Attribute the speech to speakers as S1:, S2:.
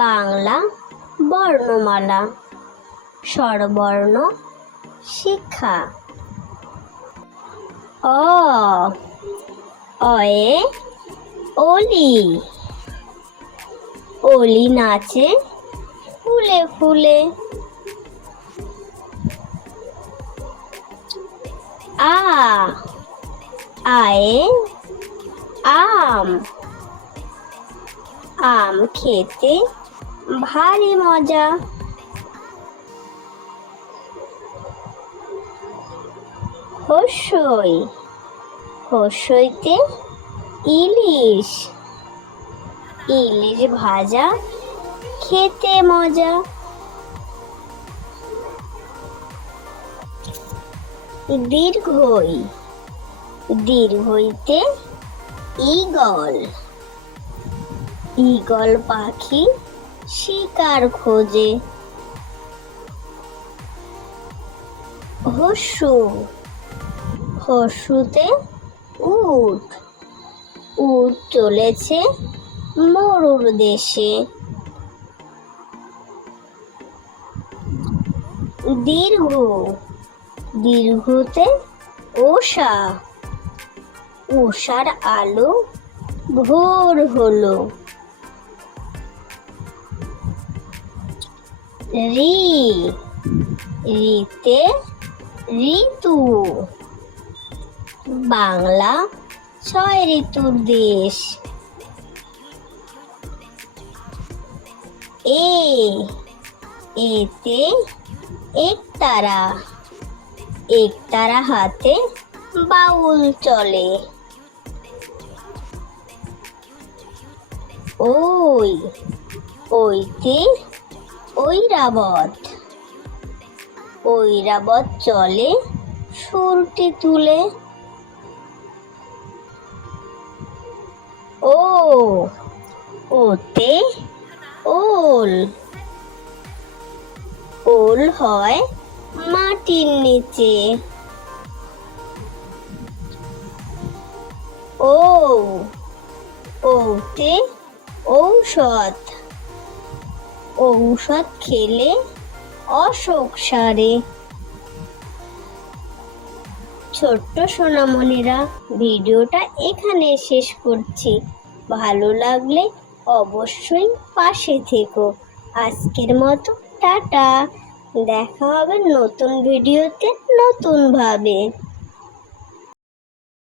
S1: বাংলা বর্ণমালা স্বরবর্ণ শিক্ষা। অ অয়ে অলি। অলি নাচে ফুলে ফুলে। আ আয়ে আম। আম খেতে ভারী মজা। হসই হসইতে ইলিশ। ইলিশ ভাজা খেতে মজা। দীর্ঘই দীর্ঘইতে ঈগল। ঈগল পাখি শিকার খোঁজে। হস্যু, হস্যুতে উট উট চলেছে মরুর দেশে। দীর্ঘ, দীর্ঘতে ওষা উষার আলো ভোর হলো। রি রিতে ঋতু বাংলা ছয় ঋতুর দেশ। এ, এতে একতারা একতারা হাতে বাউল চলে। ওই, ওইতে ঐরাবত। ঐরাবত চলে সুরটি তুলে। ও, ওতে ওল। ওল হয় মাটির নিচে। ও, ওতে ঔষধ। ঔষধ খেলে অসুখ সারে। ছোট্ট সোনামণিরা, ভিডিওটা এখানে শেষ করছি। ভালো লাগলে অবশ্যই পাশে থেকো। আজকের মতো টাটা। দেখা হবে নতুন ভিডিওতে নতুনভাবে।